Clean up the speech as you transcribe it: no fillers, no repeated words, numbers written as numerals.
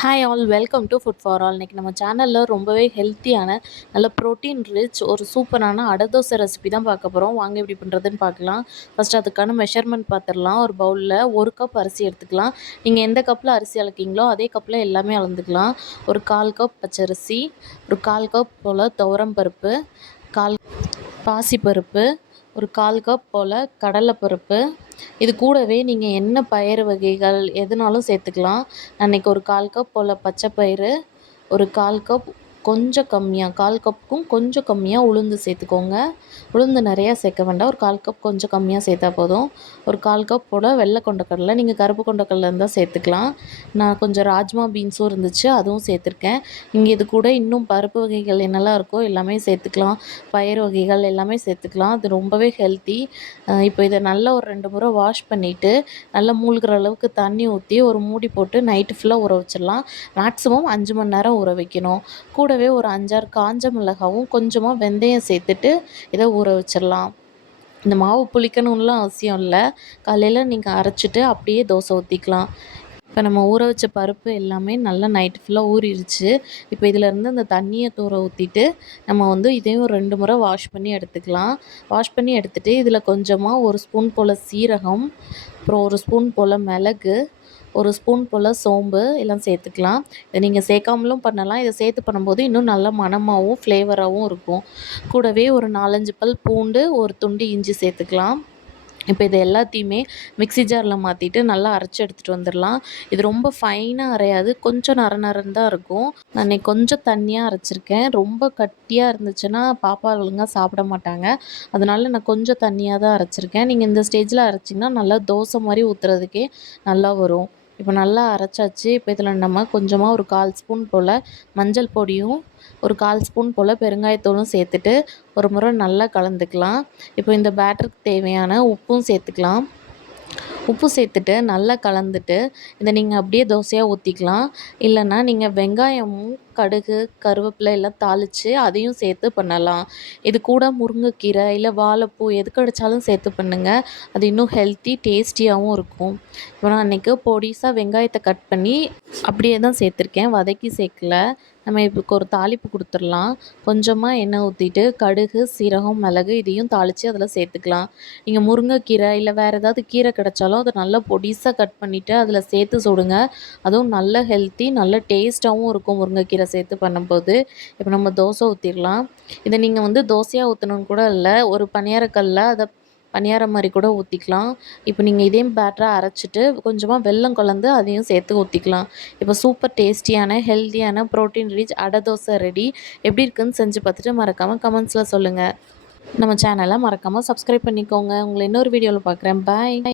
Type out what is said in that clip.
Hi all welcome to food for all. இன்றைக்கி நம்ம சேனலில் ரொம்பவே ஹெல்த்தியான நல்ல ப்ரோட்டீன் ரிச் ஒரு சூப்பரான அடை தோசை ரெசிபி தான் பார்க்க போகிறோம். வாங்க எப்படி பண்ணுறதுன்னு பார்க்கலாம். ஃபஸ்ட்டு அதுக்கான மெஷர்மெண்ட் பார்த்துடலாம். ஒரு பவுலில் 1 கப் அரிசி எடுத்துக்கலாம். நீங்கள் எந்த கப்பில் அரிசி அளக்கீங்களோ அதே கப்பில் எல்லாமே அளந்துக்கலாம். ஒரு 1/4 கப் பச்சரிசி, ஒரு 1/4 கப் போல் துவரம் பருப்பு, 1/4 பாசிப்பருப்பு, ஒரு 1/4 கப் போல் கடலைப்பருப்பு. இது கூடவே நீங்கள் என்ன பயறு வகைகள் எதுனாலும் சேர்த்துக்கலாம். நான் இன்றைக்கி ஒரு 1/4 கப் போல் பச்சை பயிறு, ஒரு 1/4 கப் கொஞ்சம் கம்மியாக 1/4 கப்புக்கும் கொஞ்சம் கம்மியாக உளுந்து சேர்த்துக்கோங்க. உளுந்து நிறையா சேர்க்க வேண்டாம். ஒரு 1/4 கப் கொஞ்சம் கம்மியாக சேர்த்தா போதும். ஒரு 1/4 கப் போல் வெள்ளை கொண்டக்கடலை, நீங்கள் கருப்பு கொண்டக்கடலை இருந்தால் சேர்த்துக்கலாம். நான் கொஞ்சம் ராஜ்மா பீன்ஸும் இருந்துச்சு, அதுவும் சேர்த்துருக்கேன். நீங்கள் இது கூட இன்னும் பருப்பு வகைகள் என்னெல்லாம் இருக்கோ எல்லாமே சேர்த்துக்கலாம். பயிறு வகைகள் எல்லாமே சேர்த்துக்கலாம். அது ரொம்பவே ஹெல்த்தி. இப்போ இதை நல்லா ஒரு 2 முறை வாஷ் பண்ணிவிட்டு நல்லா மூழ்கிற அளவுக்கு தண்ணி ஊற்றி ஒரு மூடி போட்டு நைட்டு ஃபுல்லாக ஊற வச்சிடலாம். மேக்ஸிமம் 5 மணி நேரம் ஊற வைக்கணும். கூடவே ஒரு 5, 6 காஞ்ச மிளகாவும் கொஞ்சமாக வெந்தயம் சேர்த்துட்டு இதை ஊற வச்சிடலாம். இந்த மாவு புளிக்கணும்லாம் அவசியம் இல்லை. காலையில் நீங்கள் அரைச்சிட்டு அப்படியே தோசை ஊற்றிக்கலாம். இப்போ நம்ம ஊற வச்ச பருப்பு எல்லாமே நல்லா நைட்டு ஃபுல்லாக ஊறிடுச்சு. இப்போ இதிலேருந்து அந்த தண்ணியை தூர ஊற்றிட்டு நம்ம இதையும் 2 முறை வாஷ் பண்ணி எடுத்துக்கலாம். வாஷ் பண்ணி எடுத்துகிட்டு இதில் கொஞ்சமாக 1 ஸ்பூன் போல் சீரகம், அப்புறம் 1 ஸ்பூன் போல் மிளகு, 1 ஸ்பூன் போல் சோம்பு எல்லாம் சேர்த்துக்கலாம். இதை நீங்கள் சேர்க்காமலும் பண்ணலாம். இதை சேர்த்து பண்ணும்போது இன்னும் நல்ல மணமாகவும் ஃப்ளேவராகவும் இருக்கும். கூடவே ஒரு 4, 5 பல் பூண்டு, ஒரு துண்டு இஞ்சி சேர்த்துக்கலாம். இப்போ இது எல்லாத்தையுமே மிக்ஸி ஜாரில் மாற்றிட்டு நல்லா அரைச்சி எடுத்துகிட்டு வந்துடலாம். இது ரொம்ப ஃபைனாக அரையாது, கொஞ்சம் நரன்னு தான் இருக்கும். நான் இன்றைக்கி கொஞ்சம் தண்ணியாக அரைச்சிருக்கேன். ரொம்ப கட்டியாக இருந்துச்சுன்னா பாப்பா ஒழுங்காக சாப்பிட மாட்டாங்க. அதனால் நான் கொஞ்சம் தண்ணியாக தான் அரைச்சிருக்கேன். நீங்கள் இந்த ஸ்டேஜில் அரைச்சிங்கன்னா நல்லா தோசை மாதிரி ஊற்றுறதுக்கே நல்லா வரும். இப்போ நல்லா அரைச்சாச்சு. இப்போ இதில் நம்ம கொஞ்சமாக ஒரு 1/4 ஸ்பூன் போல் மஞ்சள் பொடியும், ஒரு 1/4 ஸ்பூன் போல் பெருங்காயத்தூளும் சேர்த்துட்டு ஒரு முறை நல்லா கலந்துக்கலாம். இப்போ இந்த பேட்டருக்கு தேவையான உப்பும் சேர்த்துக்கலாம். உப்பு சேர்த்துட்டு நல்லா கலந்துட்டு இதை நீங்கள் அப்படியே தோசையாக ஊற்றிக்கலாம். இல்லைன்னா நீங்கள் வெங்காயமும், கடுகு, கருவேப்பிலை எல்லாம் தாளித்து அதையும் சேர்த்து பண்ணலாம். இது கூட முருங்கைக்கீரை இல்லை வாழைப்பூ எது கிடைச்சாலும் சேர்த்து பண்ணுங்கள். அது இன்னும் ஹெல்த்தி டேஸ்டியாகவும் இருக்கும். இப்போ நான் இன்றைக்கி பொடிசாக வெங்காயத்தை கட் பண்ணி அப்படியே தான் சேர்த்துருக்கேன், வதக்கி சேர்க்கல. நம்ம இப்போ ஒரு தாளிப்பு கொடுத்துடலாம். கொஞ்சமாக எண்ணெய் ஊற்றிட்டு கடுகு, சீரகம், மிளகு இதையும் தாளித்து அதில் சேர்த்துக்கலாம். நீங்கள் முருங்கைக்கீரை இல்லை வேறு ஏதாவது கீரை கிடைச்சாலும் அதை நல்லா பொடிசாக கட் பண்ணிவிட்டு அதில் சேர்த்து சுடுங்க. அதுவும் நல்ல ஹெல்த்தி, நல்ல டேஸ்ட்டாகவும் இருக்கும் முருங்கைக்கீரை சேர்த்து பண்ணும்போது. இப்போ நம்ம தோசை ஊற்றிடலாம். இதை நீங்கள் தோசையாக ஊற்றணுன்னு கூட இல்லை, ஒரு பணியாரக்கல்லில் அதை பணியாரம் மாதிரி கூட ஊற்றிக்கலாம். இப்போ நீங்கள் இதையும் பேட்டராக அரைச்சிட்டு கொஞ்சமாக வெல்லம் கலந்து அதையும் சேர்த்து ஊற்றிக்கலாம். இப்போ சூப்பர் டேஸ்டியான ஹெல்த்தியான ப்ரோட்டீன் ரிச் அடை தோசை ரெடி. எப்படி இருக்குன்னு செஞ்சு பார்த்துட்டு மறக்காமல் கமெண்ட்ஸில் சொல்லுங்கள். நம்ம சேனலை மறக்காமல் சப்ஸ்கிரைப் பண்ணிக்கோங்க. உங்களை இன்னொரு வீடியோவில் பார்க்குறேன். பாய்.